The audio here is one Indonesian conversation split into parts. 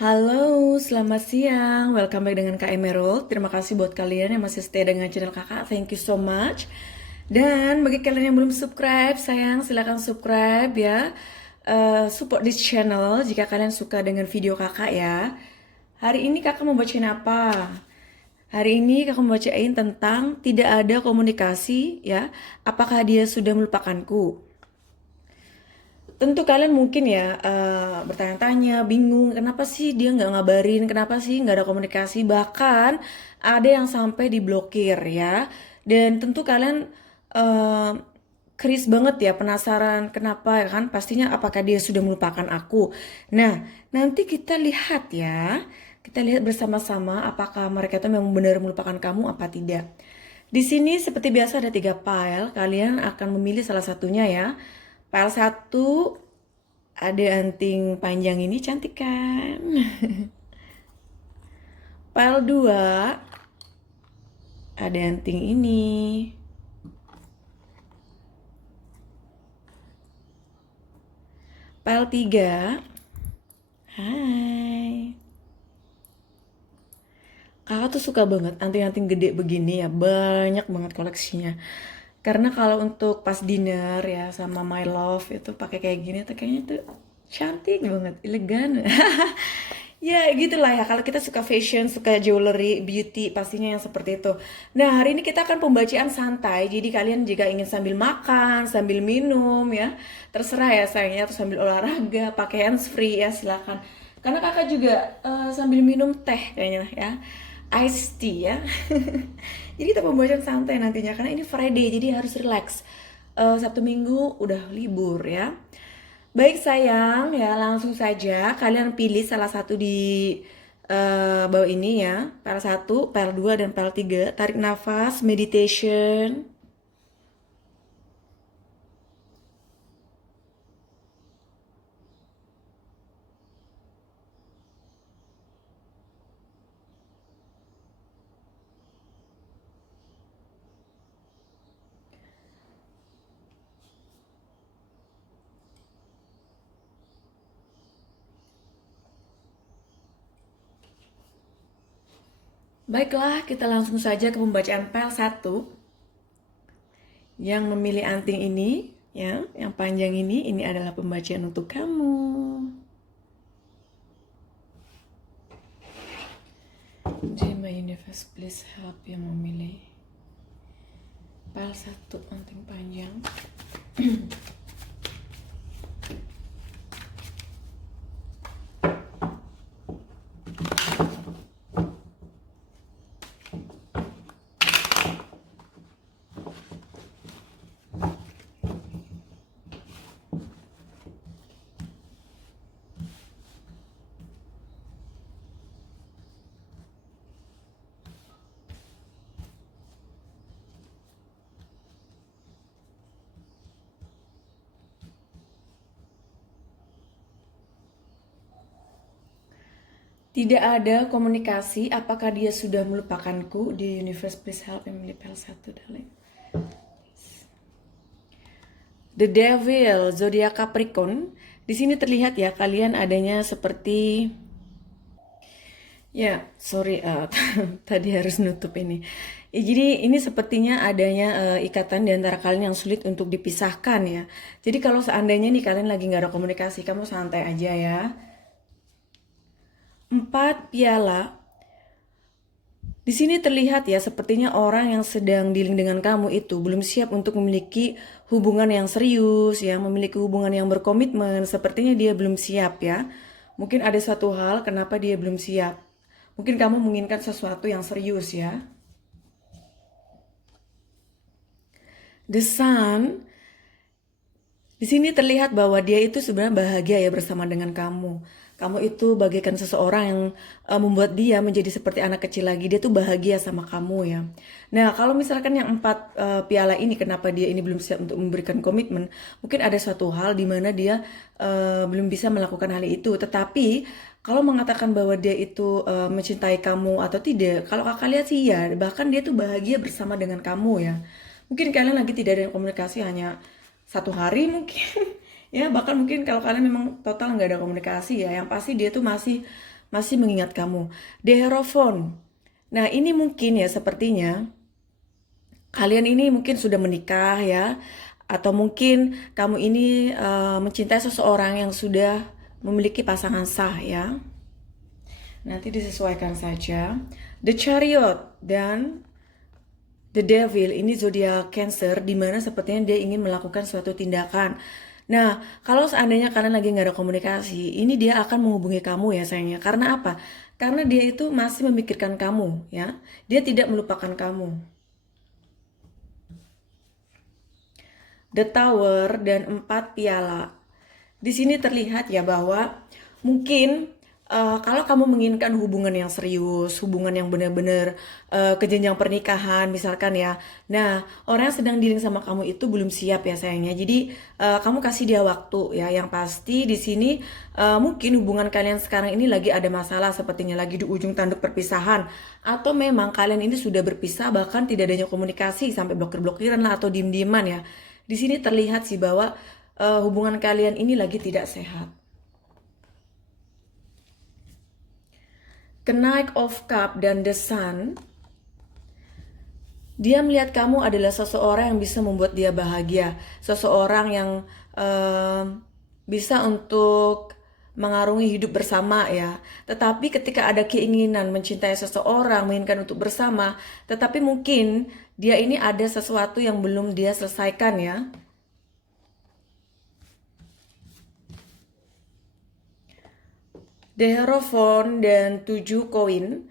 Halo, selamat siang. Welcome back dengan Kak Emerald. Terima kasih buat kalian yang masih stay dengan channel kakak. Thank you so much. Dan bagi kalian yang belum subscribe, sayang silahkan subscribe ya. Support this channel jika kalian suka dengan video kakak ya. Hari ini kakak mau bacain apa? Hari ini kakak mau bacain tentang tidak ada komunikasi ya. Apakah dia sudah melupakanku? Tentu kalian mungkin ya bertanya-tanya, bingung, kenapa sih dia nggak ngabarin, kenapa sih nggak ada komunikasi, bahkan ada yang sampai diblokir ya. Dan tentu kalian uh, curious banget ya, penasaran kenapa ya kan, pastinya apakah dia sudah melupakan aku. Nah, nanti kita lihat ya, kita lihat bersama-sama apakah mereka itu memang benar melupakan kamu apa tidak. Di sini seperti biasa ada 3 file, kalian akan memilih salah satunya ya. File 1 ada anting panjang ini cantik kan? File 2 ada anting ini. File 3, hai. Kakak tuh suka banget anting-anting gede begini ya, banyak banget koleksinya. Karena kalau untuk pas dinner ya sama my love itu pakai kayak gini tuh kayaknya tuh cantik banget, elegan. Ya gitulah ya, kalau kita suka fashion, suka jewelry, beauty, pastinya yang seperti itu. Nah hari ini kita akan pembacaan santai, jadi kalian jika ingin sambil makan, sambil minum ya, terserah ya sayangnya, atau sambil olahraga, pakai hands free ya silakan. Karena kakak juga sambil minum teh kayaknya ya, iced tea ya. Jadi kita pembacaan santai nantinya, karena ini Friday, jadi harus relax. Sabtu Minggu udah libur ya. Baik sayang, ya langsung saja kalian pilih salah satu di bawah ini ya. PL1, PL2, dan PL3. Tarik nafas, meditation. Baiklah, kita langsung saja ke pembacaan PL1 yang memilih anting ini ya, yang panjang ini adalah pembacaan untuk kamu. Dear my universe, please help yang memilih PL1 anting panjang. Tidak ada komunikasi, apakah dia sudah melupakanku? Di universe please help Emily PL1 darling. The Devil, zodiak Capricorn. Di sini terlihat ya kalian adanya seperti ya, sorry tadi harus nutup ini. Ya, jadi ini sepertinya adanya ikatan di antara kalian yang sulit untuk dipisahkan ya. Jadi kalau seandainya nih kalian lagi nggak ada komunikasi, kamu santai aja ya. 4 piala. Di sini terlihat ya, sepertinya orang yang sedang dealing dengan kamu itu belum siap untuk memiliki hubungan yang serius, ya, memiliki hubungan yang berkomitmen. Sepertinya dia belum siap ya. Mungkin ada suatu hal kenapa dia belum siap. Mungkin kamu menginginkan sesuatu yang serius ya. The Sun. Di sini terlihat bahwa dia itu sebenarnya bahagia ya bersama dengan kamu. Kamu itu bagaikan seseorang yang membuat dia menjadi seperti anak kecil lagi. Dia tuh bahagia sama kamu ya. Nah, kalau misalkan yang 4 piala ini, kenapa dia ini belum siap untuk memberikan komitmen? Mungkin ada suatu hal di mana dia belum bisa melakukan hal itu. Tetapi kalau mengatakan bahwa dia itu mencintai kamu atau tidak, kalau kakak lihat sih ya, bahkan dia tuh bahagia bersama dengan kamu ya. Mungkin kalian lagi tidak ada komunikasi hanya 1 hari mungkin. Ya bahkan mungkin kalau kalian memang total nggak ada komunikasi ya, yang pasti dia tuh masih masih mengingat kamu. The Hierophant. Nah, ini mungkin ya sepertinya kalian ini mungkin sudah menikah ya, atau mungkin kamu ini mencintai seseorang yang sudah memiliki pasangan sah ya. Nanti disesuaikan saja. The Chariot dan The Devil ini zodiak Cancer, di mana sepertinya dia ingin melakukan suatu tindakan. Nah, kalau seandainya kalian lagi nggak ada komunikasi, ini dia akan menghubungi kamu ya sayangnya. Karena apa? Karena dia itu masih memikirkan kamu ya. Dia tidak melupakan kamu. The Tower dan 4 piala. Di sini terlihat ya bahwa mungkin kalau kamu menginginkan hubungan yang serius, hubungan yang benar-benar ke jenjang pernikahan misalkan ya. Nah, orang yang sedang dealing sama kamu itu belum siap ya sayangnya. Jadi kamu kasih dia waktu ya. Yang pasti di sini mungkin hubungan kalian sekarang ini lagi ada masalah, sepertinya lagi di ujung tanduk perpisahan, atau memang kalian ini sudah berpisah bahkan tidak adanya komunikasi sampai blokir-blokiran lah atau diem-dieman ya. Di sini terlihat sih bahwa hubungan kalian ini lagi tidak sehat. Knight of Cup dan The Sun, dia melihat kamu adalah seseorang yang bisa membuat dia bahagia, seseorang yang bisa untuk mengarungi hidup bersama ya. Tetapi ketika ada keinginan mencintai seseorang, menginginkan untuk bersama, tetapi mungkin dia ini ada sesuatu yang belum dia selesaikan ya. The Hierophant dan 7 koin.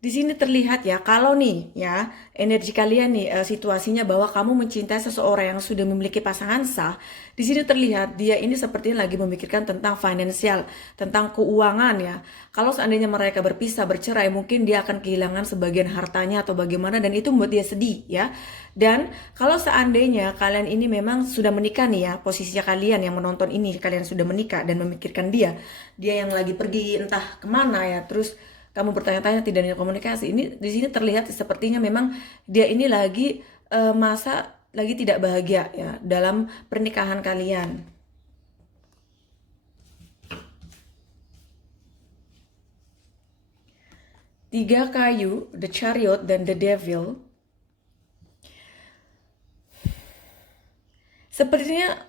Di sini terlihat ya, kalau nih ya, energi kalian nih situasinya bahwa kamu mencintai seseorang yang sudah memiliki pasangan sah. Di sini terlihat dia ini sepertinya lagi memikirkan tentang finansial, tentang keuangan ya. Kalau seandainya mereka berpisah, bercerai, mungkin dia akan kehilangan sebagian hartanya atau bagaimana, dan itu membuat dia sedih ya. Dan kalau seandainya kalian ini memang sudah menikah nih ya, posisinya kalian yang menonton ini, kalian sudah menikah dan memikirkan dia yang lagi pergi entah kemana ya, terus kamu bertanya-tanya tidak ada komunikasi. Ini di sini terlihat sepertinya memang dia ini lagi masa lagi tidak bahagia ya dalam pernikahan kalian. 3 kayu, The Chariot dan The Devil. Sepertinya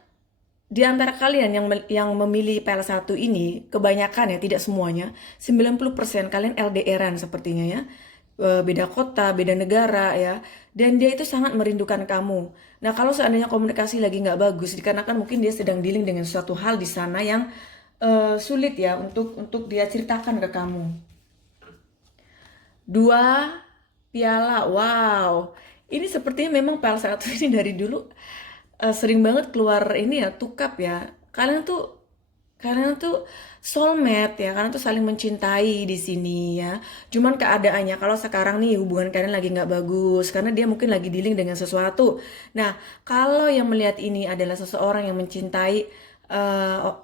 di antara kalian yang memilih PL1 ini, kebanyakan ya, tidak semuanya, 90% kalian LDRan sepertinya ya. Beda kota, beda negara ya. Dan dia itu sangat merindukan kamu. Nah, kalau seandainya komunikasi lagi nggak bagus, dikarenakan mungkin dia sedang dealing dengan suatu hal di sana yang sulit ya untuk dia ceritakan ke kamu. 2 piala, wow. Ini sepertinya memang PL1 ini dari dulu sering banget keluar ini ya, tukap ya. Kalian tuh soulmate ya, kalian tuh saling mencintai di sini ya. Cuman keadaannya kalau sekarang nih hubungan kalian lagi nggak bagus karena dia mungkin lagi dealing dengan sesuatu. Nah, kalau yang melihat ini adalah seseorang yang mencintai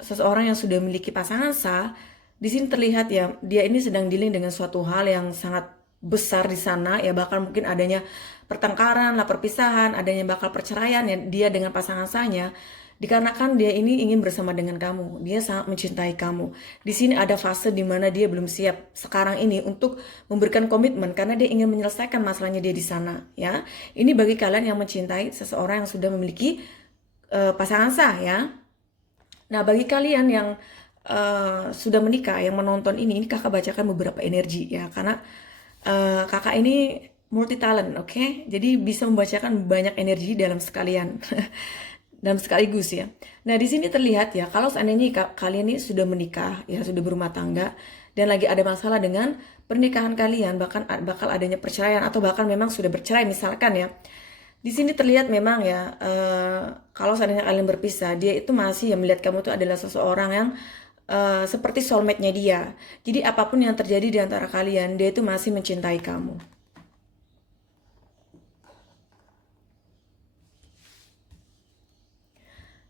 seseorang yang sudah memiliki pasangan sah, di sini terlihat ya dia ini sedang dealing dengan suatu hal yang sangat besar di sana ya, bahkan mungkin adanya pertengkaran lah, perpisahan, adanya bakal perceraian ya dia dengan pasangan sahnya, dikarenakan dia ini ingin bersama dengan kamu, dia sangat mencintai kamu. Di sini ada fase di mana dia belum siap sekarang ini untuk memberikan komitmen karena dia ingin menyelesaikan masalahnya dia di sana ya. Ini bagi kalian yang mencintai seseorang yang sudah memiliki pasangan sah ya. Nah, bagi kalian yang sudah menikah, yang menonton ini kakak bacakan beberapa energi ya, karena kakak ini multi talent, oke? Jadi bisa membacakan banyak energi dalam sekalian, dalam sekaligus ya. Nah, di sini terlihat ya, kalau seandainya kalian ini sudah menikah, ya sudah berumah tangga, dan lagi ada masalah dengan pernikahan kalian, bahkan bakal adanya perceraian, atau bahkan memang sudah bercerai misalkan ya. Di sini terlihat memang ya, kalau seandainya kalian berpisah, dia itu masih ya melihat kamu itu adalah seseorang yang seperti soulmate-nya dia. Jadi apapun yang terjadi di antara kalian, dia itu masih mencintai kamu.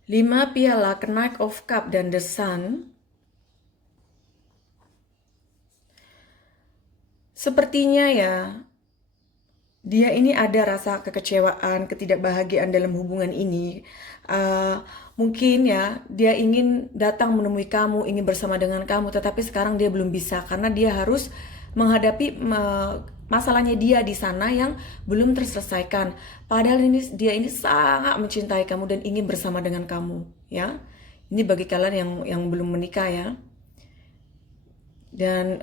5 piala, Knight of Cup dan The Sun. Sepertinya ya, dia ini ada rasa kekecewaan, ketidakbahagiaan dalam hubungan ini. Uh, Mungkin ya, dia ingin datang menemui kamu, ingin bersama dengan kamu, tetapi sekarang dia belum bisa karena dia harus menghadapi masalahnya dia di sana yang belum terselesaikan. Padahal dia ini sangat mencintai kamu dan ingin bersama dengan kamu, ya. Ini bagi kalian yang belum menikah ya. Dan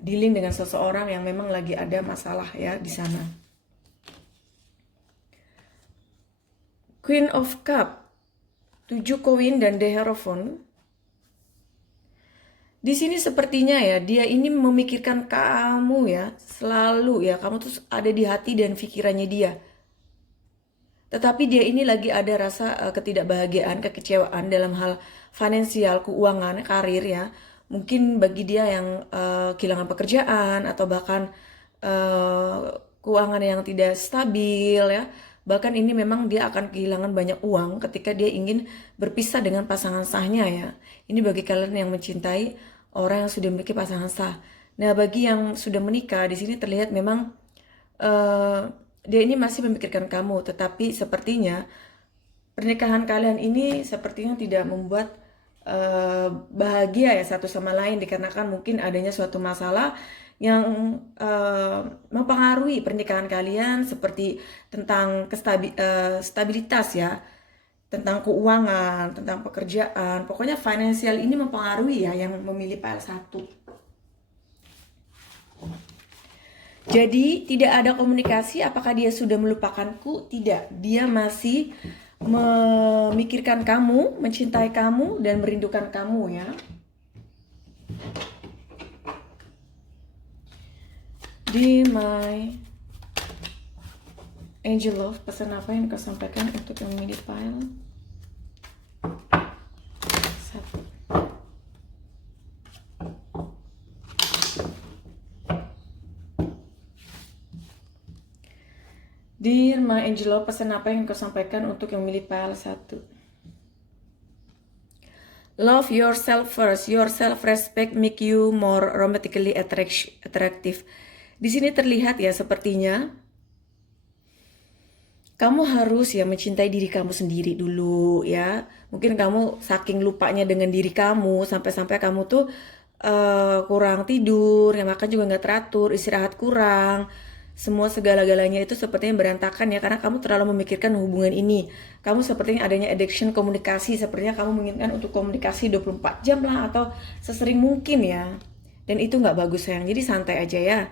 dealing dengan seseorang yang memang lagi ada masalah ya di sana. Queen of Cup, 7 koin dan The Hierophant. Di sini sepertinya ya, dia ini memikirkan kamu ya, selalu ya, kamu tuh ada di hati dan pikirannya dia. Tetapi dia ini lagi ada rasa ketidakbahagiaan, kekecewaan dalam hal finansial, keuangan, karir ya. Mungkin bagi dia yang kehilangan pekerjaan atau bahkan keuangan yang tidak stabil ya. Bahkan ini memang dia akan kehilangan banyak uang ketika dia ingin berpisah dengan pasangan sahnya ya. Ini bagi kalian yang mencintai orang yang sudah memiliki pasangan sah. Nah, bagi yang sudah menikah di sini terlihat memang dia ini masih memikirkan kamu, tetapi sepertinya pernikahan kalian ini sepertinya tidak membuat bahagia ya satu sama lain, dikarenakan mungkin adanya suatu masalah yang mempengaruhi pernikahan kalian, seperti tentang stabilitas ya, tentang keuangan, tentang pekerjaan, pokoknya finansial ini mempengaruhi ya yang memilih pile 1. Jadi tidak ada komunikasi. Apakah dia sudah melupakanku? Tidak, dia masih memikirkan kamu, mencintai kamu, dan merindukan kamu ya. Di my angel love, pesan apa yang kau sampaikan untuk yang memilih pile 1. Dear my angel love, pesan apa yang kau sampaikan untuk yang memilih pile 1. Love yourself first. Your self-respect make you more romantically attractive. Di sini terlihat ya, sepertinya kamu harus ya mencintai diri kamu sendiri dulu ya. Mungkin kamu saking lupanya dengan diri kamu sampai-sampai kamu tuh kurang tidur, ya makan juga nggak teratur, istirahat kurang. Semua segala-galanya itu sepertinya berantakan ya, karena kamu terlalu memikirkan hubungan ini. Kamu sepertinya adanya addiction komunikasi, sepertinya kamu menginginkan untuk komunikasi 24 jam lah atau sesering mungkin ya. Dan itu nggak bagus sayang, jadi santai aja ya.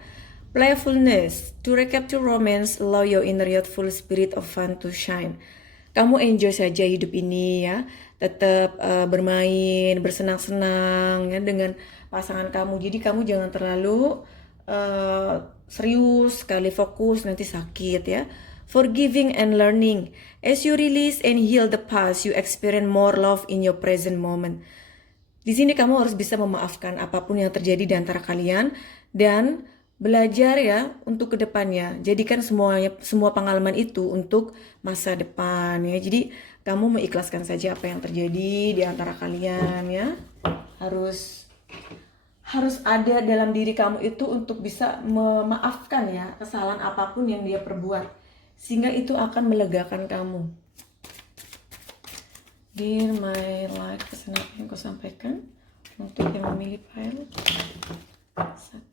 Playfulness, to recapture romance, allow your inner youthful spirit of fun to shine. Kamu enjoy saja hidup ini ya, tetap bermain, bersenang-senang ya dengan pasangan kamu. Jadi kamu jangan terlalu serius, sekali fokus nanti sakit ya. Forgiving and learning, as you release and heal the past, you experience more love in your present moment. Di sini kamu harus bisa memaafkan apapun yang terjadi di antara kalian dan belajar ya untuk kedepannya. Jadikan semua pengalaman itu untuk masa depan ya. Jadi kamu mengikhlaskan saja apa yang terjadi di antara kalian ya. Harus ada dalam diri kamu itu untuk bisa memaafkan ya kesalahan apapun yang dia perbuat, sehingga itu akan melegakan kamu. Dear my life, pesan apa yang kau sampaikan untuk yang memilih pile 1.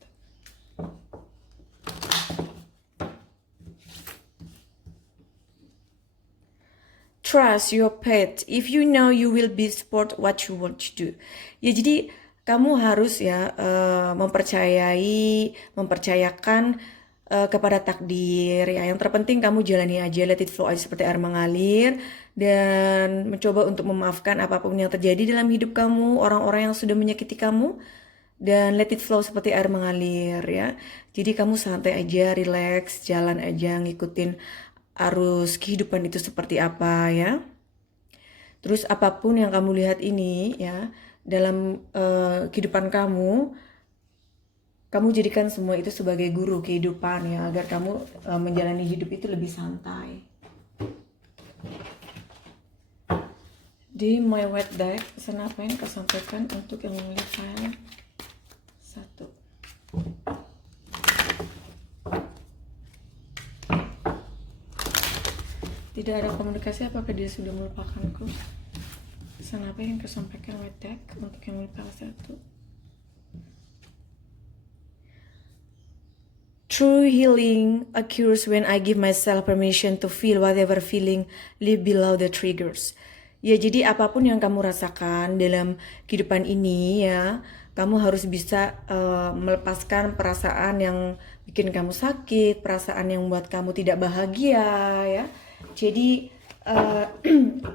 Trust your pet. If you know you will be support what you want to do. Ya, jadi kamu harus ya mempercayakan kepada takdir ya. Yang terpenting kamu jalani aja, let it flow aja seperti air mengalir, dan mencoba untuk memaafkan apapun yang terjadi dalam hidup kamu, orang-orang yang sudah menyakiti kamu, dan let it flow seperti air mengalir ya. Jadi kamu santai aja, relax, jalan aja, ngikutin arus kehidupan itu seperti apa ya. Terus apapun yang kamu lihat ini ya dalam kehidupan kamu jadikan semua itu sebagai guru kehidupan ya, agar kamu menjalani hidup itu lebih santai. Di my wet deck, pesan apa yang kau sampaikan untuk yang memilih pile 1. Tidak ada komunikasi, apakah dia sudah melupakanku? Pesan apa yang kau sampaikan lewat deck untuk yang melupakan satu? True healing occurs when I give myself permission to feel whatever feeling live below the triggers. Ya, jadi apapun yang kamu rasakan dalam kehidupan ini ya, kamu harus bisa melepaskan perasaan yang bikin kamu sakit, perasaan yang membuat kamu tidak bahagia ya. Jadi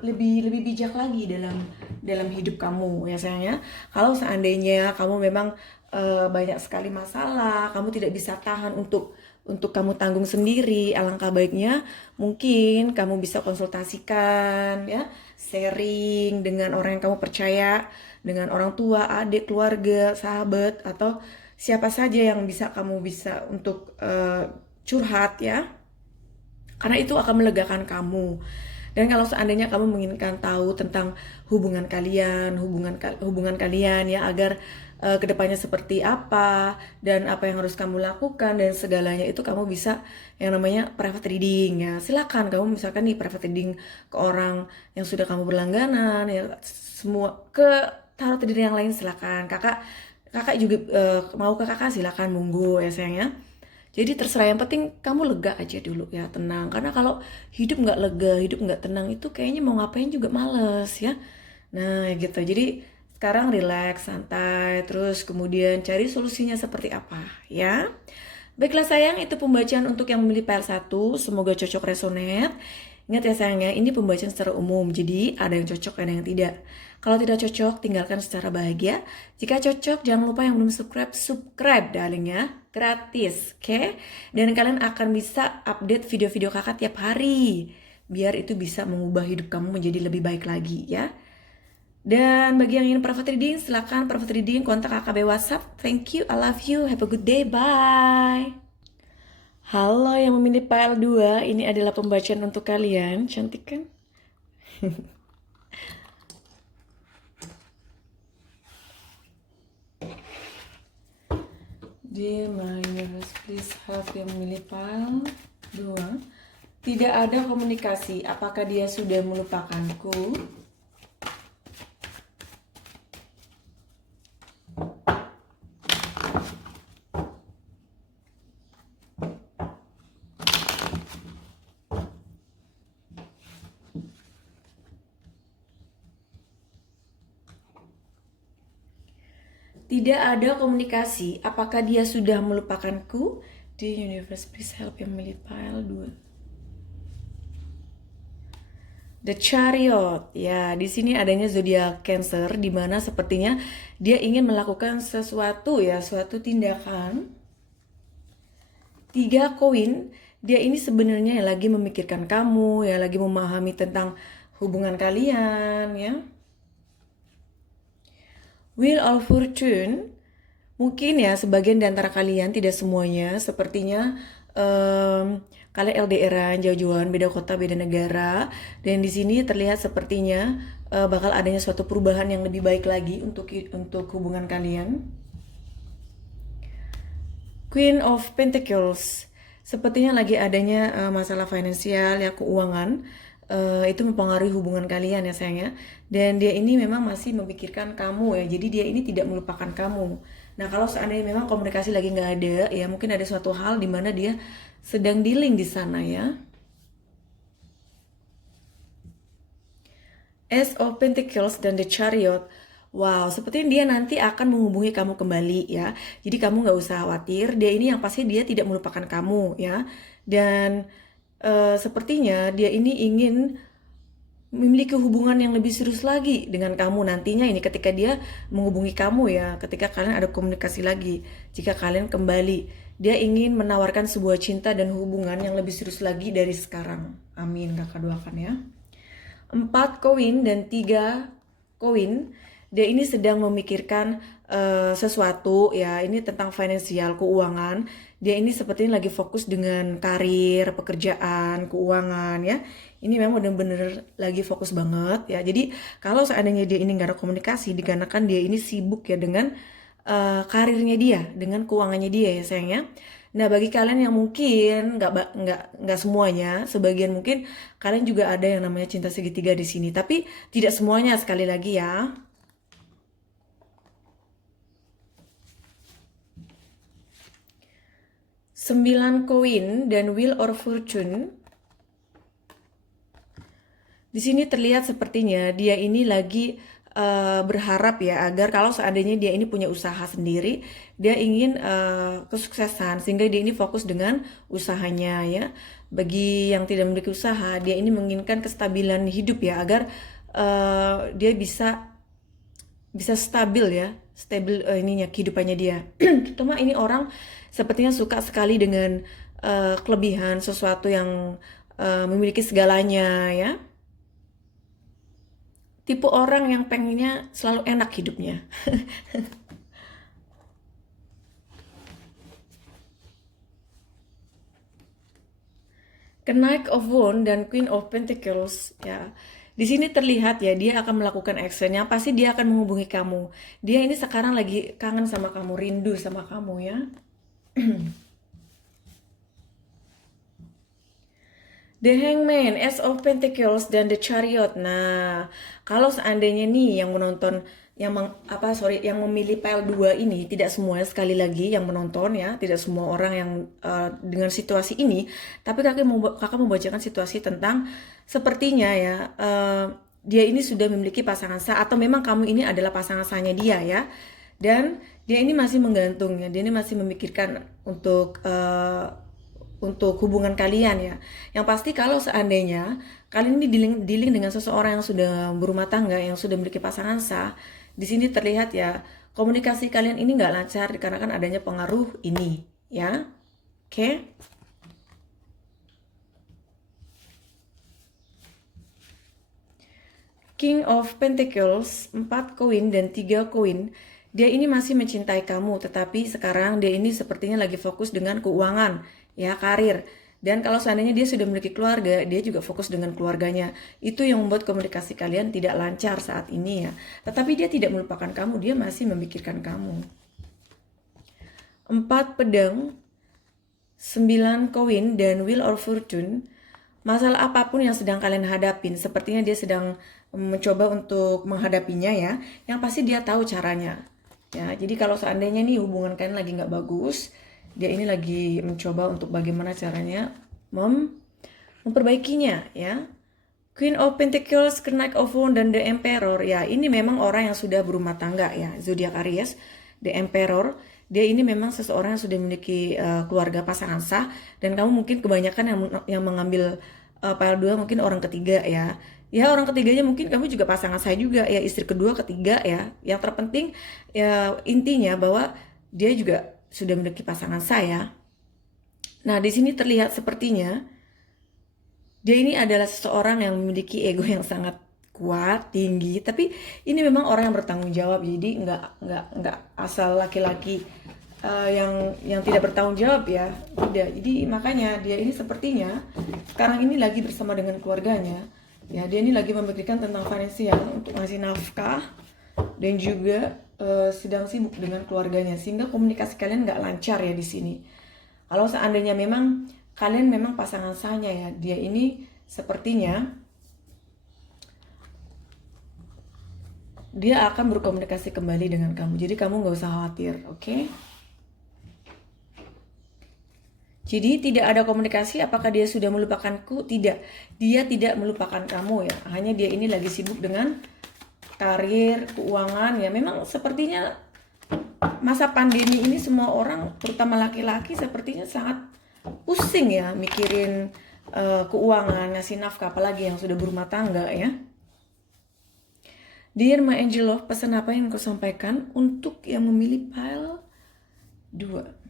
lebih bijak lagi dalam hidup kamu ya sayangnya. Kalau seandainya kamu memang banyak sekali masalah, kamu tidak bisa tahan untuk kamu tanggung sendiri, alangkah baiknya mungkin kamu bisa konsultasikan ya, sharing dengan orang yang kamu percaya, dengan orang tua, adik, keluarga, sahabat, atau siapa saja yang kamu bisa untuk curhat ya, karena itu akan melegakan kamu. Dan kalau seandainya kamu menginginkan tahu tentang hubungan kalian ya, agar kedepannya seperti apa dan apa yang harus kamu lakukan dan segalanya, itu kamu bisa yang namanya private reading ya. Silakan kamu misalkan nih private reading ke orang yang sudah kamu berlangganan ya, semua ke tarot reading yang lain silakan. Kakak juga mau ke kakak silakan, monggo ya sayangnya. Jadi terserah, yang penting kamu lega aja dulu ya, tenang. Karena kalau hidup nggak lega, hidup nggak tenang, itu kayaknya mau ngapain juga males ya. Nah gitu, jadi sekarang relax, santai, terus kemudian cari solusinya seperti apa ya. Baiklah sayang, itu pembacaan untuk yang memilih PL1, semoga cocok resonate. Ingat ya sayangnya, ini pembacaan secara umum, jadi ada yang cocok, ada yang tidak. Kalau tidak cocok, tinggalkan secara bahagia. Jika cocok, jangan lupa yang belum subscribe darling ya, gratis, oke? Dan kalian akan bisa update video-video kakak tiap hari, biar itu bisa mengubah hidup kamu menjadi lebih baik lagi ya. Dan bagi yang ingin private reading, silakan private reading, kontak AKB WhatsApp. Thank you, I love you, have a good day, bye. Halo yang memilih PL2, ini adalah pembacaan untuk kalian, cantik kan? Dear my universe, please help yang memilih PL2. Tidak ada komunikasi, apakah dia sudah melupakanku? Tidak ada komunikasi, apakah dia sudah melupakanku? The universe, please help yang memilih pile 2. The Chariot, ya di sini adanya zodiak Cancer, di mana sepertinya dia ingin melakukan sesuatu ya, suatu tindakan. 3 koin, dia ini sebenarnya lagi memikirkan kamu, ya lagi memahami tentang hubungan kalian ya. Wheel of Fortune, mungkin ya sebagian di antara kalian, tidak semuanya, sepertinya kalian LDRan, jauh-jauhan, beda kota, beda negara, dan di sini terlihat sepertinya bakal adanya suatu perubahan yang lebih baik lagi untuk hubungan kalian. Queen of Pentacles, sepertinya lagi adanya masalah finansial ya, keuangan. Itu mempengaruhi hubungan kalian ya sayangnya. Dan dia ini memang masih memikirkan kamu ya, jadi dia ini tidak melupakan kamu. Nah kalau seandainya memang komunikasi lagi nggak ada ya, mungkin ada suatu hal di mana dia sedang dealing di sana ya. Ace of Pentacles dan The Chariot. Wow, sepertinya dia nanti akan menghubungi kamu kembali ya. Jadi kamu nggak usah khawatir, dia ini yang pasti dia tidak melupakan kamu ya. Dan sepertinya dia ini ingin memiliki hubungan yang lebih serius lagi dengan kamu nantinya ini, ketika dia menghubungi kamu ya, ketika kalian ada komunikasi lagi, jika kalian kembali, dia ingin menawarkan sebuah cinta dan hubungan yang lebih serius lagi dari sekarang. Amin, kakak doakan ya. 4 koin dan 3 koin, dia ini sedang memikirkan sesuatu ya, ini tentang finansial, keuangan. Dia ini sepertinya lagi fokus dengan karir, pekerjaan, keuangan ya. Ini memang benar-benar lagi fokus banget ya. Jadi kalau seandainya dia ini nggak ada komunikasi, dikarenakan dia ini sibuk ya dengan karirnya dia, dengan keuangannya dia ya sayangnya. Nah, bagi kalian yang mungkin nggak semuanya, sebagian mungkin kalian juga ada yang namanya cinta segitiga di sini, tapi tidak semuanya sekali lagi ya. Sembilan koin dan Wheel of Fortune. Di sini terlihat sepertinya dia ini lagi berharap ya agar kalau seandainya dia ini punya usaha sendiri, dia ingin kesuksesan sehingga dia ini fokus dengan usahanya ya. Bagi yang tidak memiliki usaha, dia ini menginginkan kestabilan hidup ya agar dia bisa stabil ya, stabil ininya kehidupannya dia. Cuma ini orang sepertinya suka sekali dengan kelebihan sesuatu yang memiliki segalanya ya. Tipe orang yang pengennya selalu enak hidupnya. Knight of Wands dan Queen of Pentacles ya. Di sini terlihat ya dia akan melakukan actionnya, pasti dia akan menghubungi kamu. Dia ini sekarang lagi kangen sama kamu, rindu sama kamu ya. The Hangman, Ace of Pentacles dan The Chariot. Nah, kalau seandainya nih yang menonton yang memilih pile 2 ini tidak semua sekali lagi yang menonton ya, tidak semua orang yang dengan situasi ini, tapi kakak membacakan situasi tentang sepertinya ya dia ini sudah memiliki pasangan sah atau memang kamu ini adalah pasangan sahnya dia ya. Dan dia ini masih menggantung ya, dia ini masih memikirkan untuk hubungan kalian ya. Yang pasti kalau seandainya kalian ini dealing dengan seseorang yang sudah berumah tangga, yang sudah memiliki pasangan sah, di sini terlihat ya komunikasi kalian ini nggak lancar dikarenakan adanya pengaruh ini ya. Oke. King of Pentacles, 4 koin dan 3 koin. Dia ini masih mencintai kamu, tetapi sekarang dia ini sepertinya lagi fokus dengan keuangan, ya, karir. Dan kalau seandainya dia sudah memiliki keluarga, dia juga fokus dengan keluarganya. Itu yang membuat komunikasi kalian tidak lancar saat ini ya. Tetapi dia tidak melupakan kamu, dia masih memikirkan kamu. 4 pedang, 9 koin dan Wheel of Fortune. Masalah apapun yang sedang kalian hadapin, sepertinya dia sedang mencoba untuk menghadapinya ya. Yang pasti dia tahu caranya. Ya, jadi kalau seandainya nih hubungan kalian lagi nggak bagus, dia ini lagi mencoba untuk bagaimana caranya memperbaikinya ya. Queen of Pentacles, Knight of Wands dan The Emperor. Ya, ini memang orang yang sudah berumah tangga ya, zodiak Aries. The Emperor, dia ini memang seseorang yang sudah memiliki keluarga pasangan sah, dan kamu mungkin kebanyakan yang mengambil pile 2 mungkin orang ketiga ya. Ya, orang ketiganya mungkin kamu juga pasangan sah juga ya, istri kedua, ketiga ya. Yang terpenting ya intinya bahwa dia juga sudah memiliki pasangan sah ya. Nah, di sini terlihat sepertinya dia ini adalah seseorang yang memiliki ego yang sangat kuat, tinggi, tapi ini memang orang yang bertanggung jawab. Jadi nggak asal laki-laki yang tidak bertanggung jawab ya, tidak. Jadi makanya dia ini sepertinya sekarang ini lagi bersama dengan keluarganya ya. Dia ini lagi memikirkan tentang finansial untuk ngasih nafkah dan juga sedang sibuk dengan keluarganya, sehingga komunikasi kalian nggak lancar ya di sini. Kalau seandainya memang kalian memang pasangan sahnya ya, dia ini sepertinya dia akan berkomunikasi kembali dengan kamu. Jadi kamu nggak usah khawatir, oke? Jadi tidak ada komunikasi. Apakah dia sudah melupakanku? Tidak. Dia tidak melupakan kamu ya. Hanya dia ini lagi sibuk dengan karir, keuangan ya. Memang sepertinya masa pandemi ini semua orang, terutama laki-laki, sepertinya sangat pusing ya mikirin keuangan, ngasih nafkah, apalagi yang sudah berumah tangga ya. Dear my angel love, pesan apa yang kau sampaikan untuk yang memilih pile 2?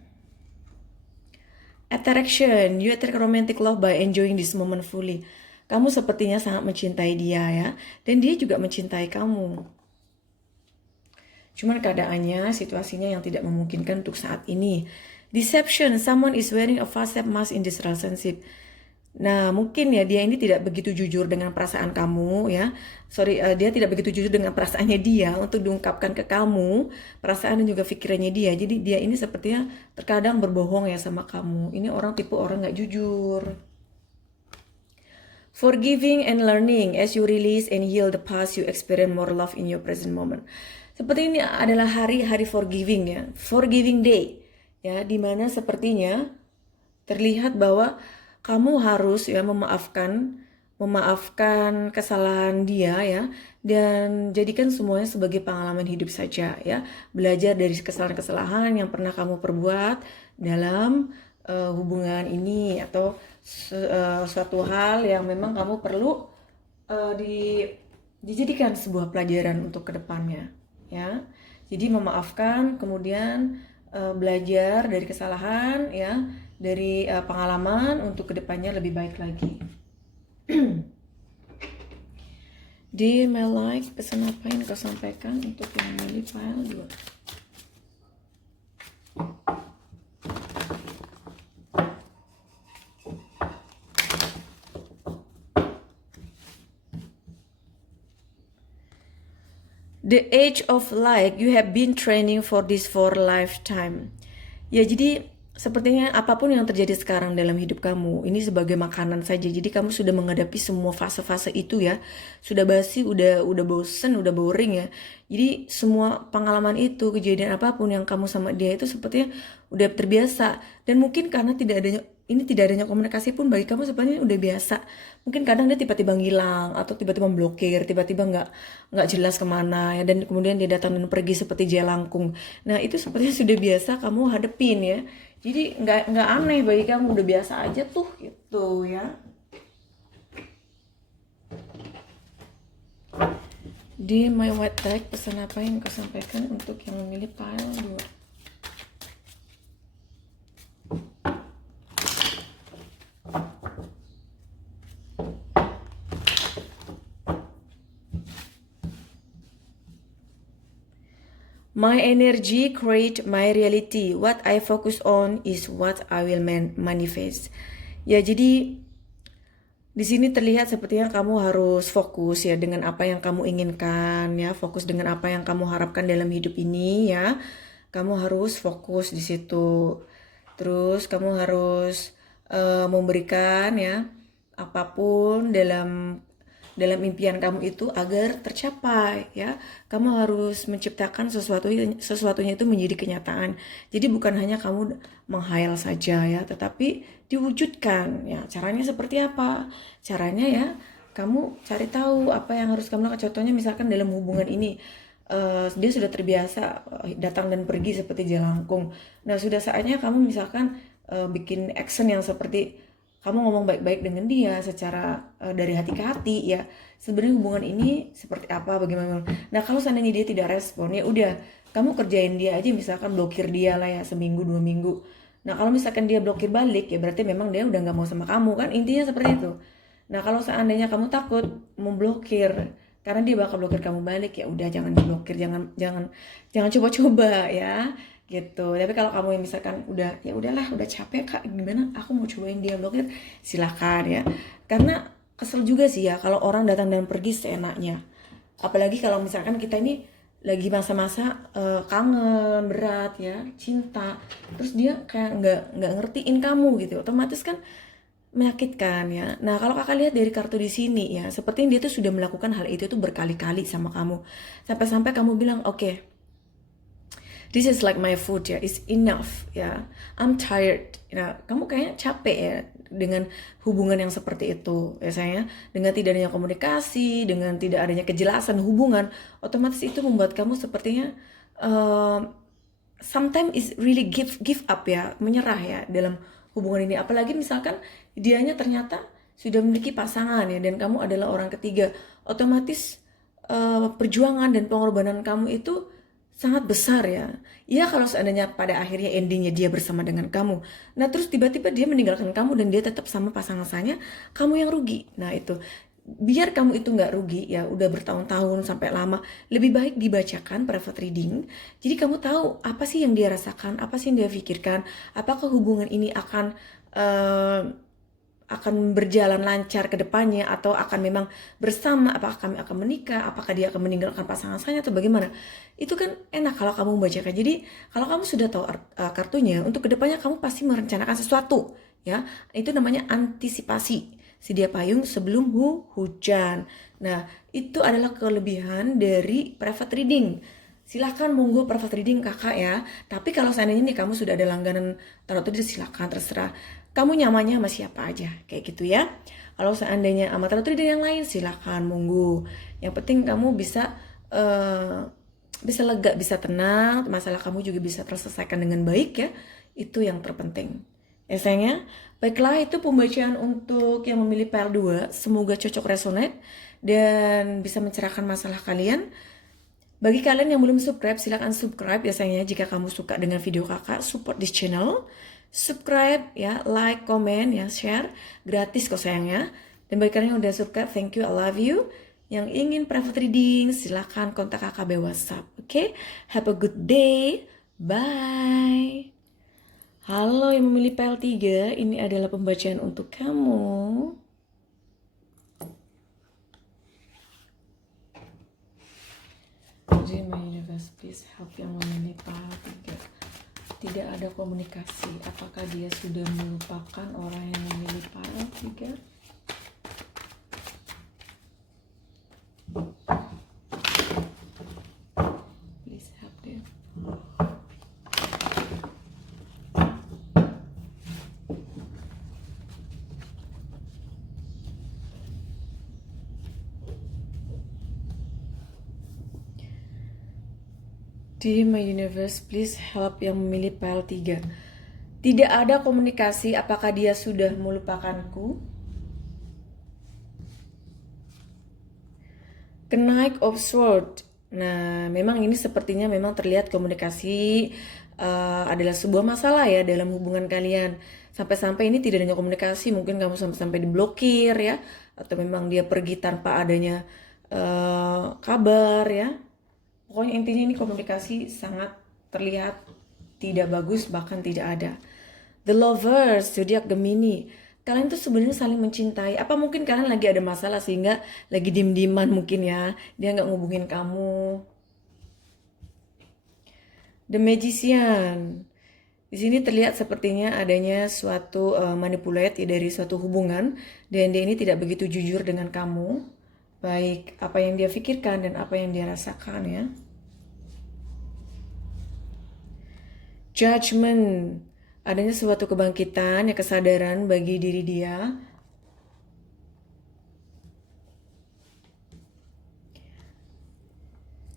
Attraction, you attract romantic love by enjoying this moment fully. Kamu sepertinya sangat mencintai dia ya, dan dia juga mencintai kamu. Cuman keadaannya, situasinya yang tidak memungkinkan untuk saat ini. Deception, someone is wearing a facade mask in this relationship. Nah, mungkin ya dia ini tidak begitu jujur dengan perasaan kamu ya. Sorry, dia tidak begitu jujur dengan perasaannya dia untuk diungkapkan ke kamu, perasaan dan juga pikirannya dia. Jadi dia ini sepertinya terkadang berbohong ya sama kamu. Ini orang tipe orang nggak jujur. Forgiving and learning as you release and heal the past, you experience more love in your present moment. Seperti ini adalah hari-hari forgiving ya, forgiving day ya, dimana sepertinya terlihat bahwa kamu harus ya memaafkan kesalahan dia ya, dan jadikan semuanya sebagai pengalaman hidup saja ya. Belajar dari kesalahan-kesalahan yang pernah kamu perbuat dalam hubungan ini, atau suatu hal yang memang kamu perlu dijadikan sebuah pelajaran untuk kedepannya ya. Jadi memaafkan, kemudian belajar dari kesalahan ya, dari pengalaman untuk kedepannya lebih baik lagi. Di my life, pesan apa yang kau sampaikan untuk yang memilih file 2? The age of light, you have been training for this for lifetime. Ya, jadi sepertinya apapun yang terjadi sekarang dalam hidup kamu, ini sebagai makanan saja. Jadi kamu sudah menghadapi semua fase-fase itu ya. Sudah basi, udah bosen, udah boring ya. Jadi semua pengalaman itu, kejadian apapun yang kamu sama dia itu sepertinya udah terbiasa. Dan mungkin karena tidak adanya komunikasi pun bagi kamu sebenarnya udah biasa. Mungkin kadang dia tiba-tiba ngilang atau tiba-tiba blokir, tiba-tiba nggak jelas kemana ya, dan kemudian dia datang dan pergi seperti jelangkung. Nah itu sepertinya sudah biasa kamu hadepin ya. Jadi nggak aneh bagi kamu, udah biasa aja tuh gitu ya. Di my white deck, pesan apa yang kau sampaikan untuk yang memilih pile 2? My energy create my reality. What I focus on is what I will manifest. Ya, jadi di sini terlihat sepertinya kamu harus fokus ya dengan apa yang kamu inginkan ya, fokus dengan apa yang kamu harapkan dalam hidup ini ya. Kamu harus fokus di situ. Terus kamu harus memberikan ya apapun dalam impian kamu itu agar tercapai ya. Kamu harus menciptakan sesuatunya itu menjadi kenyataan. Jadi bukan hanya kamu menghayal saja ya, tetapi diwujudkan ya. Caranya seperti apa? Caranya ya kamu cari tahu apa yang harus kamu lakukan. Contohnya misalkan dalam hubungan ini dia sudah terbiasa datang dan pergi seperti jelangkung. Nah sudah saatnya kamu misalkan bikin action yang seperti kamu ngomong baik-baik dengan dia secara dari hati ke hati ya. Sebenarnya hubungan ini seperti apa, bagaimana. Nah kalau seandainya dia tidak respon, ya udah kamu kerjain dia aja, misalkan blokir dia lah ya, seminggu 2 minggu. Nah kalau misalkan dia blokir balik ya berarti memang dia udah nggak mau sama kamu kan, intinya seperti itu. Nah kalau seandainya kamu takut memblokir karena dia bakal blokir kamu balik, ya udah jangan diblokir, jangan coba-coba ya gitu. Tapi kalau kamu yang misalkan udah ya udahlah, udah capek kak, gimana aku mau cobain dia blokir, silakan ya. Karena kesel juga sih ya kalau orang datang dan pergi seenaknya, apalagi kalau misalkan kita ini lagi masa-masa kangen berat ya, cinta, terus dia kayak nggak ngertiin kamu gitu, otomatis kan menyakitkan ya. Nah kalau kakak lihat dari kartu di sini ya, sepertinya dia tuh sudah melakukan hal itu tuh berkali-kali sama kamu, sampai-sampai kamu bilang oke, this is like my food ya, it's enough ya, I'm tired. Nah, kamu kayaknya capek ya dengan hubungan yang seperti itu ya sayang. Dengan tidak adanya komunikasi, dengan tidak adanya kejelasan hubungan, otomatis itu membuat kamu sepertinya sometimes is really give up ya, menyerah ya dalam hubungan ini. Apalagi misalkan dianya ternyata sudah memiliki pasangan ya, dan kamu adalah orang ketiga, otomatis perjuangan dan pengorbanan kamu itu sangat besar ya. Ya kalau seandainya pada akhirnya endingnya dia bersama dengan kamu, nah terus tiba-tiba dia meninggalkan kamu dan dia tetap sama pasangan saya, kamu yang rugi. Nah itu, biar kamu itu nggak rugi ya, udah bertahun-tahun sampai lama, lebih baik dibacakan private reading. Jadi kamu tahu apa sih yang dia rasakan, apa sih yang dia pikirkan, apakah hubungan ini akan akan berjalan lancar ke depannya atau akan memang bersama, apakah kami akan menikah, apakah dia akan meninggalkan pasangan saya atau bagaimana. Itu kan enak kalau kamu membacakan. Jadi kalau kamu sudah tahu kartunya, untuk kedepannya kamu pasti merencanakan sesuatu, ya. Itu namanya antisipasi. Sedia payung sebelum hujan. Nah, itu adalah kelebihan dari private reading. Silahkan monggo private reading kakak ya. Tapi kalau seandainya nih kamu sudah ada langganan tarot reading, silahkan terserah. Kamu nyamannya sama siapa aja, kayak gitu ya. Kalau seandainya sama tarot reading yang lain, silahkan monggo. Yang penting kamu bisa lega, bisa tenang, masalah kamu juga bisa terselesaikan dengan baik ya. Itu yang terpenting. Ya sayangnya, baiklah itu pembacaan untuk yang memilih PL2. Semoga cocok resonate dan bisa mencerahkan masalah kalian. Bagi kalian yang belum subscribe, silahkan subscribe ya sayangnya. Jika kamu suka dengan video kakak, support this channel. Subscribe ya, like, comment ya, share. Gratis kok sayangnya. Dan bagi kalian yang udah subscribe, thank you, I love you. Yang ingin private reading, silahkan kontak kakak by WhatsApp. Oke? Have a good day. Bye. Halo yang memilih PL3, ini adalah pembacaan untuk kamu. Dear my universe, please help yang memilih PL3. Tidak ada komunikasi. Apakah dia sudah melupakan orang yang memilih PL3? Please help them. Dear my universe, please help yang memilih PL3. Tidak ada komunikasi, apakah dia sudah melupakanku? Knight of Swords. Nah, memang ini sepertinya memang terlihat komunikasi adalah sebuah masalah ya dalam hubungan kalian. Sampai-sampai ini tidak adanya komunikasi, mungkin kamu sampai-sampai diblokir ya, atau memang dia pergi tanpa adanya kabar ya. Pokoknya intinya ini komunikasi sangat terlihat tidak bagus, bahkan tidak ada. The Lovers, zodiak Gemini. Kalian tuh sebenarnya saling mencintai. Apa mungkin kalian lagi ada masalah sehingga lagi diem-dieman mungkin ya. Dia nggak ngubungin kamu. The Magician. Di sini terlihat sepertinya adanya suatu manipulasi dari suatu hubungan dan dia ini tidak begitu jujur dengan kamu. Baik apa yang dia pikirkan dan apa yang dia rasakan ya. Judgment, adanya suatu kebangkitan ya, kesadaran bagi diri dia.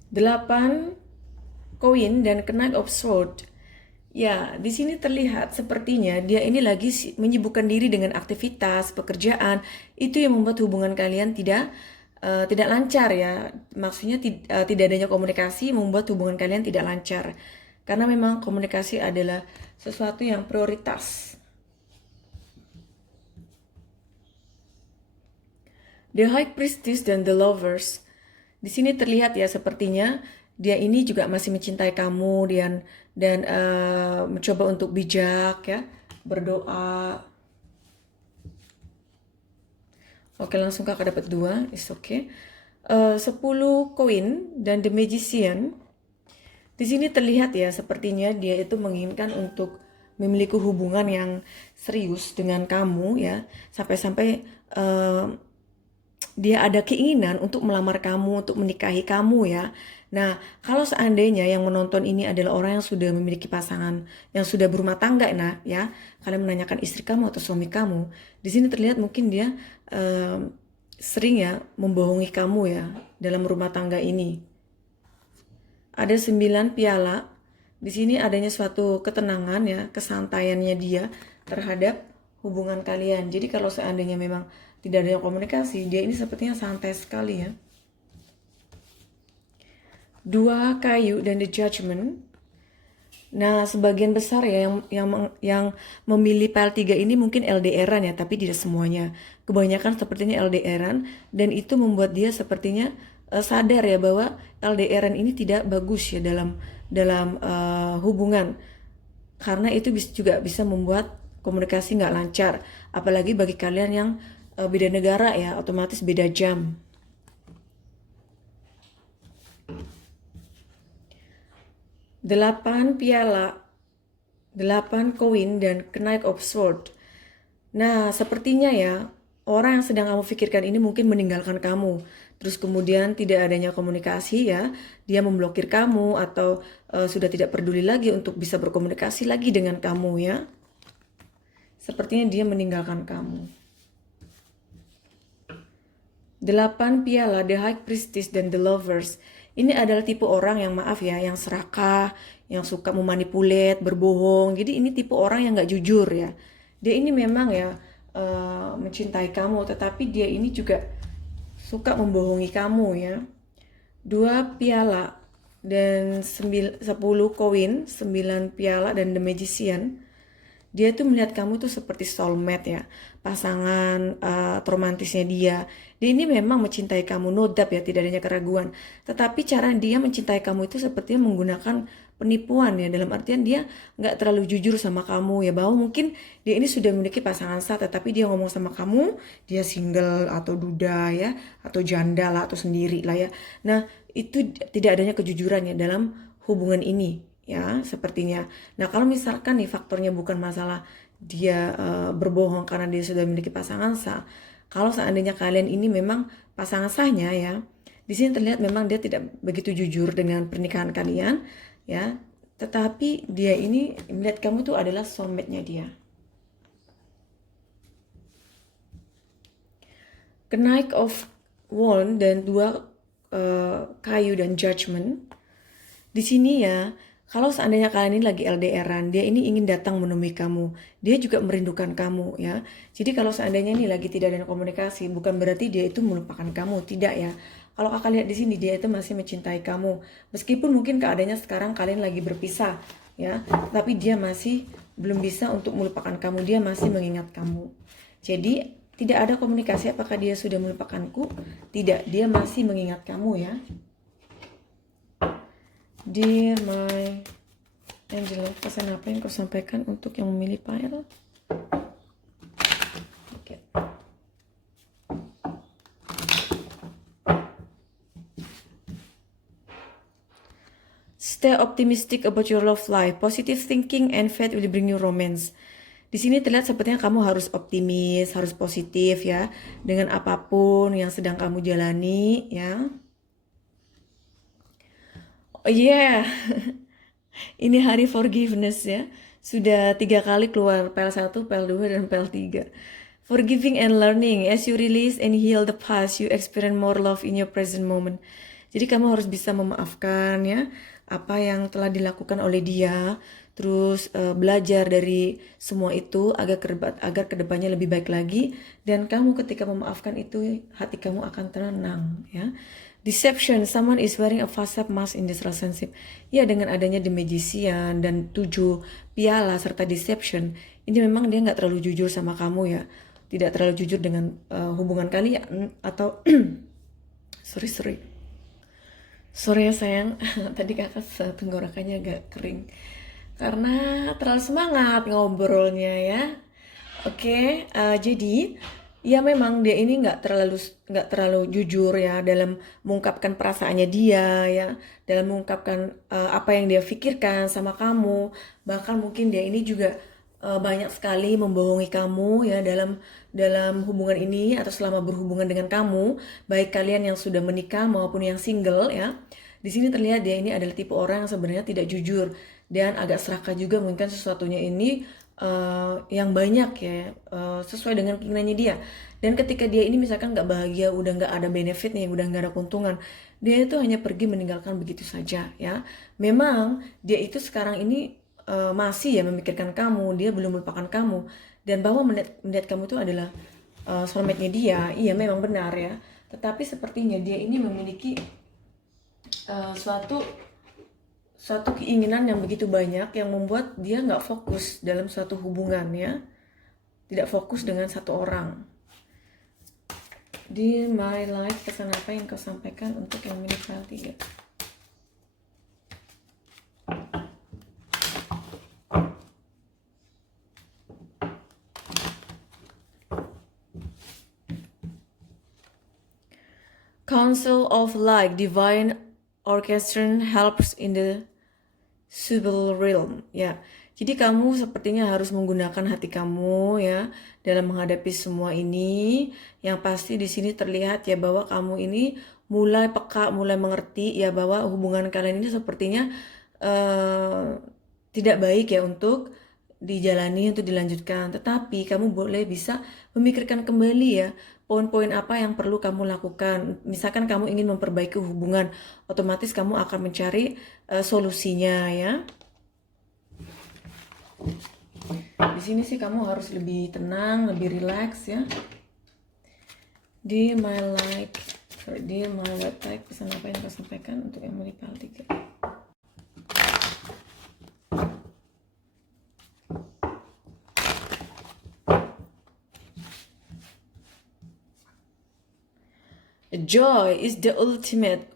Delapan koin dan Knight of Swords. Ya, di sini terlihat sepertinya dia ini lagi menyibukkan diri dengan aktivitas, pekerjaan. Itu yang membuat hubungan kalian tidak lancar ya. Maksudnya tidak adanya komunikasi membuat hubungan kalian tidak lancar. Karena memang komunikasi adalah sesuatu yang prioritas. The High Priestess dan The Lovers. Di sini terlihat ya sepertinya dia ini juga masih mencintai kamu dan mencoba untuk bijak ya, berdoa. Oke, langsung kakak dapat 2, is okay. 10 koin dan The Magician. Di sini terlihat ya sepertinya dia itu menginginkan untuk memiliki hubungan yang serius dengan kamu ya, sampai-sampai dia ada keinginan untuk melamar kamu, untuk menikahi kamu ya. Nah, kalau seandainya yang menonton ini adalah orang yang sudah memiliki pasangan, yang sudah berumah tangga, nah ya, kalian menanyakan istri kamu atau suami kamu, di sini terlihat mungkin dia sering ya membohongi kamu ya dalam rumah tangga ini. Ada 9 piala. Di sini adanya suatu ketenangan ya, kesantaiannya dia terhadap hubungan kalian. Jadi kalau seandainya memang tidak ada komunikasi, dia ini sepertinya santai sekali ya. 2 kayu dan The Judgment. Nah, sebagian besar ya yang memilih PL3 ini mungkin LDR-an ya, tapi tidak semuanya. Kebanyakan sepertinya LDR-an dan itu membuat dia sepertinya sadar ya bahwa LDR-an ini tidak bagus ya dalam hubungan. Karena itu juga bisa membuat komunikasi nggak lancar. Apalagi bagi kalian yang beda negara ya, otomatis beda jam. Delapan piala, 8 koin, dan Knight of Sword. Nah, sepertinya ya, orang yang sedang kamu pikirkan ini mungkin meninggalkan kamu. Terus kemudian tidak adanya komunikasi ya, dia memblokir kamu atau sudah tidak peduli lagi untuk bisa berkomunikasi lagi dengan kamu ya. Sepertinya dia meninggalkan kamu. 8 piala, The High Priestess dan The Lovers. Ini adalah tipe orang yang maaf ya, yang serakah, yang suka memanipulate, berbohong. Jadi ini tipe orang yang nggak jujur ya. Dia ini memang ya mencintai kamu, tetapi dia ini juga suka membohongi kamu ya. 2 piala dan 10 koin, 9 piala dan The Magician. Dia tuh melihat kamu tuh seperti soulmate ya, pasangan romantisnya dia. Dia ini memang mencintai kamu, no doubt ya, tidak adanya keraguan. Tetapi cara dia mencintai kamu itu sepertinya menggunakan penipuan ya, dalam artian dia nggak terlalu jujur sama kamu ya, bahwa mungkin dia ini sudah memiliki pasangan sah, tetapi dia ngomong sama kamu, dia single atau duda ya, atau janda lah, atau sendiri lah ya. Nah, itu tidak adanya kejujuran ya dalam hubungan ini ya, sepertinya. Nah, kalau misalkan nih faktornya bukan masalah dia berbohong karena dia sudah memiliki pasangan sah. Kalau seandainya kalian ini memang pasangan sahnya ya, di sini terlihat memang dia tidak begitu jujur dengan pernikahan kalian ya, tetapi dia ini melihat kamu tuh adalah soulmate-nya dia. Knight of Wand dan 2 kayu dan Judgment. Di sini ya, kalau seandainya kalian ini lagi LDRan, dia ini ingin datang menemui kamu. Dia juga merindukan kamu ya. Jadi kalau seandainya ini lagi tidak ada komunikasi, bukan berarti dia itu melupakan kamu, tidak ya. Kalau kakak lihat di sini, dia itu masih mencintai kamu. Meskipun mungkin keadaannya sekarang kalian lagi berpisah ya, tapi dia masih belum bisa untuk melupakan kamu. Dia masih mengingat kamu. Jadi tidak ada komunikasi apakah dia sudah melupakanku? Tidak, dia masih mengingat kamu ya. Dear my angel, pesan apa yang kau sampaikan untuk yang memilih pile? Okay. Stay optimistic about your love life. Positive thinking and faith will bring you romance. Di sini terlihat sepertinya kamu harus optimis, harus positif ya, dengan apapun yang sedang kamu jalani ya. Oh yeah, ini hari forgiveness ya. Sudah 3 kali keluar, PL 1, PL 2, dan PL 3. Forgiving and learning. As you release and heal the past, you experience more love in your present moment. Jadi kamu harus bisa memaafkan ya, apa yang telah dilakukan oleh dia. Terus belajar dari semua itu agar kedepannya lebih baik lagi. Dan kamu ketika memaafkan itu, hati kamu akan tenang ya. Deception, someone is wearing a facade mask in this relationship. Ya, dengan adanya The Magician dan 7 piala serta deception, ini memang dia nggak terlalu jujur sama kamu ya. Tidak terlalu jujur dengan hubungan kalian atau sorry ya sayang, tadi kakak tenggorokannya agak kering karena terlalu semangat ngobrolnya ya. Oke, jadi ya memang dia ini nggak terlalu jujur ya dalam mengungkapkan perasaannya dia ya, dalam mengungkapkan apa yang dia pikirkan sama kamu. Bahkan mungkin dia ini juga banyak sekali membohongi kamu ya dalam hubungan ini atau selama berhubungan dengan kamu, baik kalian yang sudah menikah maupun yang single ya. Di sini terlihat dia ini adalah tipe orang yang sebenarnya tidak jujur dan agak serakah juga, mungkin sesuatunya ini yang banyak ya, sesuai dengan keinginannya dia. Dan ketika dia ini misalkan nggak bahagia, udah nggak ada benefitnya, udah nggak ada keuntungan, dia itu hanya pergi meninggalkan begitu saja ya. Memang dia itu sekarang ini masih ya memikirkan kamu, dia belum melupakan kamu, dan bahwa melihat kamu itu adalah soulmate-nya dia, iya memang benar ya. Tetapi sepertinya dia ini memiliki suatu keinginan yang begitu banyak yang membuat dia nggak fokus dalam suatu hubungan ya, tidak fokus dengan satu orang. Di my life, pesan apa yang kau sampaikan untuk yang milik file 3? counsel of like divine orchestration helps in the subtle realm, ya. Jadi kamu sepertinya harus menggunakan hati kamu ya dalam menghadapi semua ini. Yang pasti di sini terlihat ya bahwa kamu ini mulai peka, mulai mengerti ya bahwa hubungan kalian ini sepertinya tidak baik ya untuk dijalani, untuk dilanjutkan. Tetapi kamu boleh bisa memikirkan kembali ya poin-poin apa yang perlu kamu lakukan. Misalkan kamu ingin memperbaiki hubungan, otomatis kamu akan mencari solusinya ya. Di sini sih kamu harus lebih tenang, lebih rileks ya. Di my website pesan apa yang kau sampaikan untuk yang melipal 3. Joy is the ultimate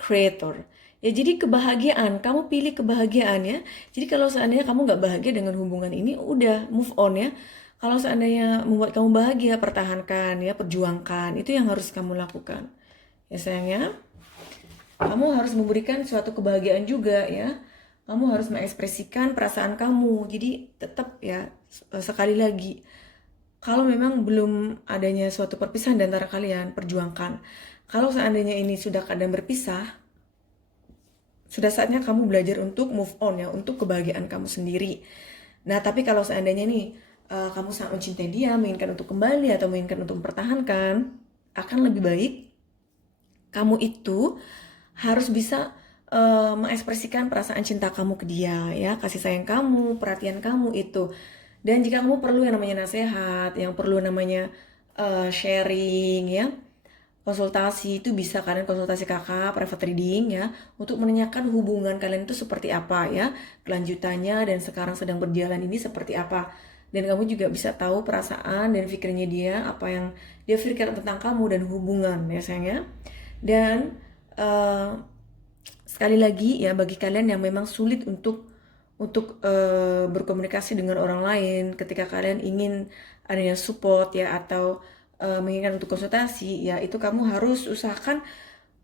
creator. Ya jadi kebahagiaan, kamu pilih kebahagiaan ya. Jadi kalau seandainya kamu nggak bahagia dengan hubungan ini, udah move on ya. Kalau seandainya membuat kamu bahagia, pertahankan ya, perjuangkan. Itu yang harus kamu lakukan. Ya sayangnya, kamu harus memberikan suatu kebahagiaan juga ya. Kamu harus mengekspresikan perasaan kamu. Jadi tetap ya, sekali lagi, kalau memang belum adanya suatu perpisahan di antara kalian, perjuangkan. Kalau seandainya ini sudah keadaan berpisah, sudah saatnya kamu belajar untuk move on ya, untuk kebahagiaan kamu sendiri. Nah, tapi kalau seandainya nih kamu sangat mencintai dia, menginginkan untuk kembali atau menginginkan untuk mempertahankan, akan lebih baik kamu itu harus bisa mengekspresikan perasaan cinta kamu ke dia ya, kasih sayang kamu, perhatian kamu itu. Dan jika kamu perlu yang namanya nasihat, yang perlu namanya sharing ya, konsultasi, itu bisa kalian konsultasi kakak, private reading ya, untuk menanyakan hubungan kalian itu seperti apa ya, kelanjutannya dan sekarang sedang berjalan ini seperti apa. Dan kamu juga bisa tahu perasaan dan pikirnya dia, apa yang dia pikirkan tentang kamu dan hubungan ya sayangnya. Dan sekali lagi ya, bagi kalian yang memang sulit untuk berkomunikasi dengan orang lain, ketika kalian ingin adanya support ya, atau menginginkan untuk konsultasi ya, itu kamu harus usahakan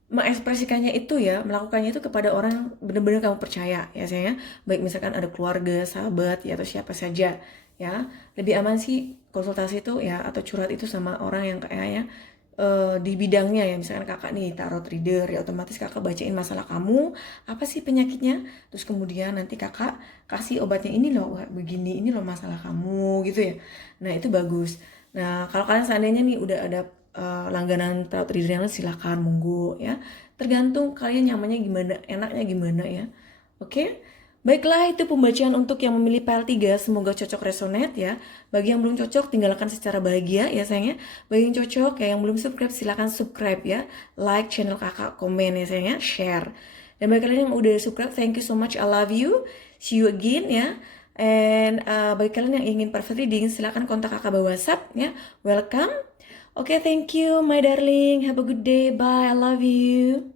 mengekspresikannya itu ya, melakukannya itu kepada orang yang benar-benar kamu percaya ya sayang. Baik misalkan ada keluarga, sahabat ya, atau siapa saja ya. Lebih aman sih konsultasi itu ya, atau curhat itu sama orang yang kayaknya di bidangnya ya. Misalkan kakak nih tarot reader ya, otomatis kakak bacain masalah kamu, apa sih penyakitnya, terus kemudian nanti kakak kasih obatnya, ini loh begini, ini loh masalah kamu gitu ya. Nah itu bagus. Nah kalau kalian seandainya nih udah ada langganan tarot reader yang lain, silakan monggo ya, tergantung kalian nyamannya gimana, enaknya gimana ya. Oke. Baiklah, itu pembacaan untuk yang memilih PL3, semoga cocok resonate ya. Bagi yang belum cocok, tinggalkan secara bahagia ya sayangnya. Bagi yang cocok ya, yang belum subscribe, silakan subscribe ya. Like channel kakak, komen ya sayangnya, share. Dan bagi kalian yang udah subscribe, thank you so much, I love you. See you again ya. And bagi kalian yang ingin private reading, silakan kontak kakak by WhatsApp ya. Welcome. Oke, thank you my darling. Have a good day. Bye. I love you.